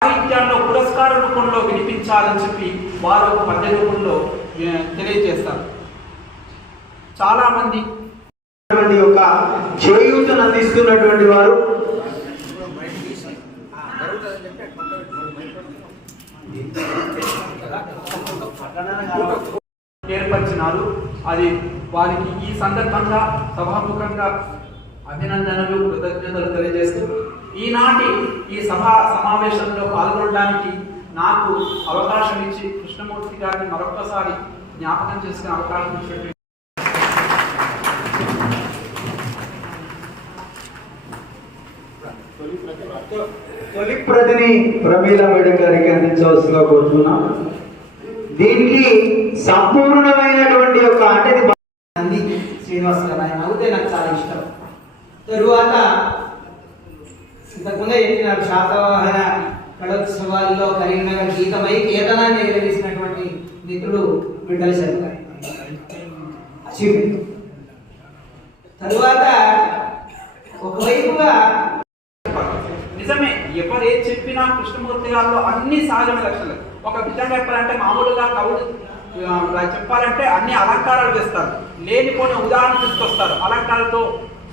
సాహిత్యాల్లో పురస్కార రూపంలో వినిపించాలని చెప్పి వారు ఒక పద్య రూపంలో తెలియజేస్తారు. చాలా మంది యొక్క చేయూతను అందిస్తున్నటువంటి వారు ఏర్పరిచినారు. అది వారికి ఈ సందర్భంగా సభాముఖంగా అభినందనలు, కృతజ్ఞతలు తెలియజేస్తూ ఈనాటి ఈ సమావేశంలో పాల్గొనడానికి నాకు అవకాశం ఇచ్చి కృష్ణమూర్తి గారిని మరొకసారి జ్ఞాపకం చేసుకునే అవకాశం ఇచ్చినట్టు తొలి ప్రతిని ప్రమీల మేడం గారికి అందించవలసిగా కోరుతున్నాం. దీనికి సంపూర్ణమైనటువంటి ఒక అంటే నంది శ్రీనివాస్ గారు ఆయన అవుతే నాకు చాలా ఇష్టం. తరువాత ఇంతకుముందే చెప్పినారు శాతవాహన కళోత్సవాల్లో కరీంనగర్ గీతమై కేతనాన్ని ఎగరవేసినటువంటి మిత్రుడు విఠల్ శర్మ అచీవ్మెంట్. తరువాత ఒకవైపుగా నిజమే, ఎవరు ఏది చెప్పినా కృష్ణమూర్తి గారిలో అన్ని సహజమైన లక్షణాలు. ఒక విధంగా చెప్పాలంటే మామూలుగా కవులు చెప్పాలంటే అన్ని అలంకారాలు చేస్తారు, లేనిపోయిన ఉదాహరణ తీసుకొస్తారు, అలంకారాలతో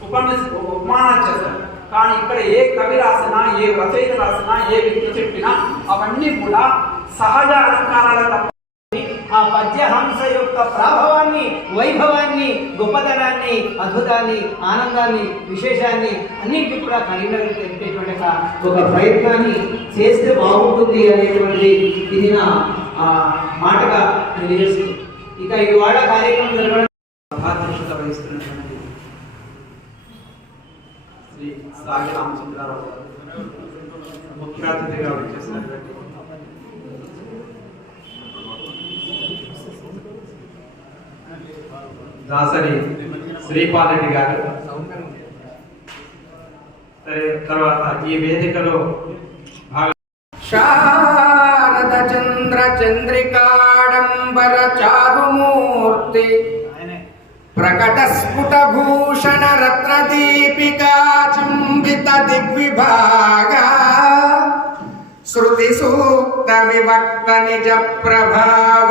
ఉపమానాలు చేస్తారు. కానీ ఇక్కడ ఏ కవి రాసినా, ఏ రచయిత రాసినా, ఏ వ్యక్తి చెప్పినా అవన్నీ కూడా సహజ అలంకారాల తప్ప ఆ పద్యహంస యొక్క ప్రభావాన్ని, వైభవాన్ని, గొప్పతనాన్ని, అద్భుతాన్ని, ఆనందాన్ని, విశేషాన్ని అన్నింటినీ కూడా కరీంనగర్ తెలిపేటువంటి ఒక ప్రయత్నాన్ని చేస్తే బాగుంటుంది అనేటువంటిది ఇది నా మాటగా తెలియజేస్తుంది. ఇక ఇవాళ కార్యక్రమం జరగడం అధ్యక్షత వహిస్తున్నటువంటి శ్రీ సాగి రామచంద్రరావు గారు, ముఖ్య అతిథిగా వచ్చేసినటువంటి దాసరి శ్రీపాల్ రెడ్డి గారు, తర్వాత ఈ వేదికలో శారద చంద్ర చంద్రికాడంబర చారుమూర్తి ప్రకట స్ఫుట భూషణ రత్న దీపికా చుంబిత దిగ్విభాగ శృతి సూక్త వివక్త నిజ ప్రభావ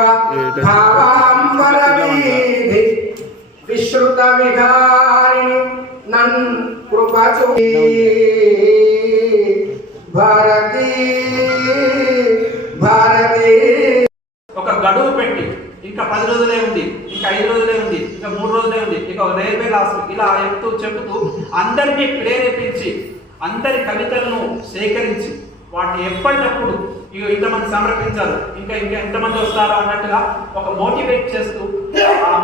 భావాంబర వీధి విశ్రుత విహారిణి నన్ కృపచు భారతీ భారతీ. ఒక గడువు పెట్టి ఇంకా 10 రోజులే ఉంది, ఇంకా 5 రోజులే ఉంది, ఇంకా 3 రోజులే ఉంది, ఇక రైల్వే లాస్ ఇలా చెబుతూ అందరినీ ప్రేరేపించి అందరి కవితలను సేకరించి వాటిని ఎప్పటికప్పుడు ఇంతమంది సమర్పించారు, ఇంకా ఎంతమంది వస్తారో అన్నట్టుగా ఒక మోటివేట్ చేస్తూ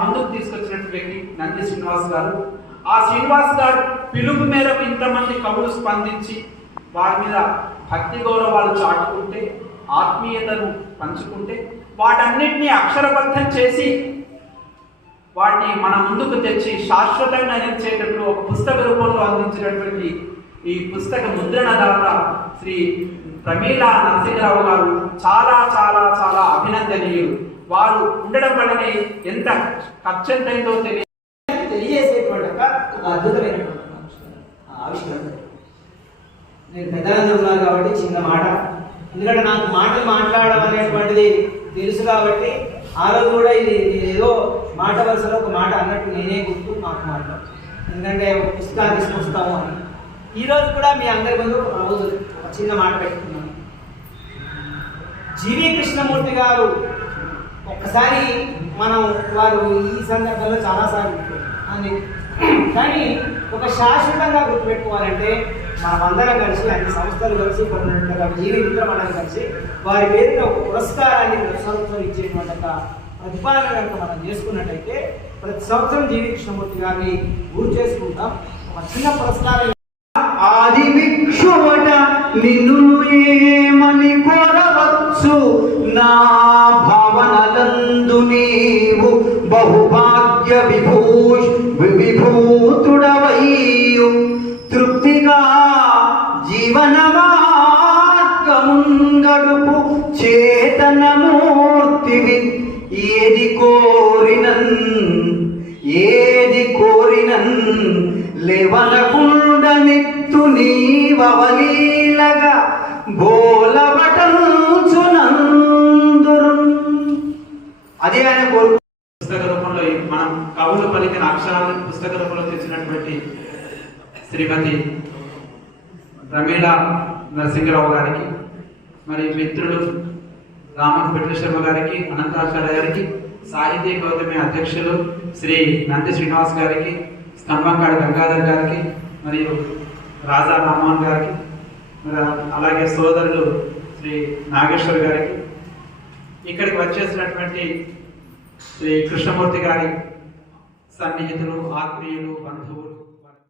ముందుకు తీసుకొచ్చినటువంటి వ్యక్తి నంది శ్రీనివాస్ గారు. ఆ శ్రీనివాస్ గారు పిలుపు మేరకు ఇంతమంది కవులు స్పందించి వారి మీద భక్తి గౌరవాలు చాటుకుంటే, ఆత్మీయతను పంచుకుంటే, వాటన్నిటినీ అక్షరబద్ధం చేసి వాటిని మన ముందుకు తెచ్చి శాశ్వతంగా నిలిచేటట్లు ఒక పుస్తక రూపంలో అందించినటువంటి ఈ పుస్తక ముద్రణదాత శ్రీ ప్రమీల నరసింహరావు గారు చాలా చాలా చాలా అభినందనీయులు. వారు ఉండడం వల్లనే ఎంత ఖర్చు ఎంతైందో తెలియజేసేటువంటి ఒక అద్భుతమైనటువంటి ఆవిష్కరణ. నేను పెద్దలందరూ ఉన్నారు కాబట్టి చిన్న మాట, ఎందుకంటే నాకు మాటలు మాట్లాడడం అనేటువంటిది తెలుసు కాబట్టి ఆ రోజు కూడా ఇది ఏదో మాట వరుసలో ఒక మాట అన్నట్టు నేనే గుర్తు మాకు మాట్లాడు, ఎందుకంటే ఒక పుస్తకాలు తీసుకొస్తాము అని. ఈరోజు కూడా మీ అందరి ముందు రోజు ఒక చిన్న మాట పెట్టుకున్నాను. జీవి కృష్ణమూర్తి గారు ఒక్కసారి మనం వారు ఈ సందర్భంలో చాలాసార్లు అని, కానీ ఒక శాశ్వతంగా గుర్తుపెట్టుకోవాలంటే మనమందరం కలిసి, అన్ని సంస్థలు కలిసి, కొన్ని జీవి మిత్రం మనం కలిసి వారి పేరున ఒక పురస్కారాన్ని ప్రతి సంవత్సరం ఇచ్చేటువంటి ఒక ప్రతిపాదన కనుక మనం చేసుకున్నట్టయితే ప్రతి సంవత్సరం జీవి కృష్ణమూర్తి గారిని గుర్తు చేసుకుంటాం. ఒక చిన్న పురస్కారం. ఆది విక్షువట నిన్ను ఏమని కోరవచ్చు, నా భావనలందు నీవు బహుభాగ్య విభూతుడవయ్యు తృప్తిగా జీవన మార్గముంగడుపు చేతనమూర్తివి. ఏది కోరినన్ లేవనకుండ నిత్తు నీవలీలగా బోలబటంచునందురు. అదే ఆయన కోరుకు పుస్తక రూపంలో మనం కవులు పలికిన అక్షరాలను పుస్తక రూపంలో తెచ్చినటువంటి శ్రీమతి రమీళ నరసింహరావు గారికి, మరి మిత్రులు రామన్ పెట్ల శర్మ గారికి, అనంతాచార్య గారికి, సాహితీ గౌతమి అధ్యక్షులు శ్రీ నంది శ్రీనివాస్ గారికి, స్తంభంగాడి గంగాధర్ గారికి, మరియు రాజా రామోహన్ గారికి, మరి అలాగే సోదరులు శ్రీ నాగేశ్వర్ గారికి, ఇక్కడికి వచ్చేసినటువంటి శ్రీ కృష్ణమూర్తి గారి సన్నిహితులు, ఆత్మీయులు, బంధువులు,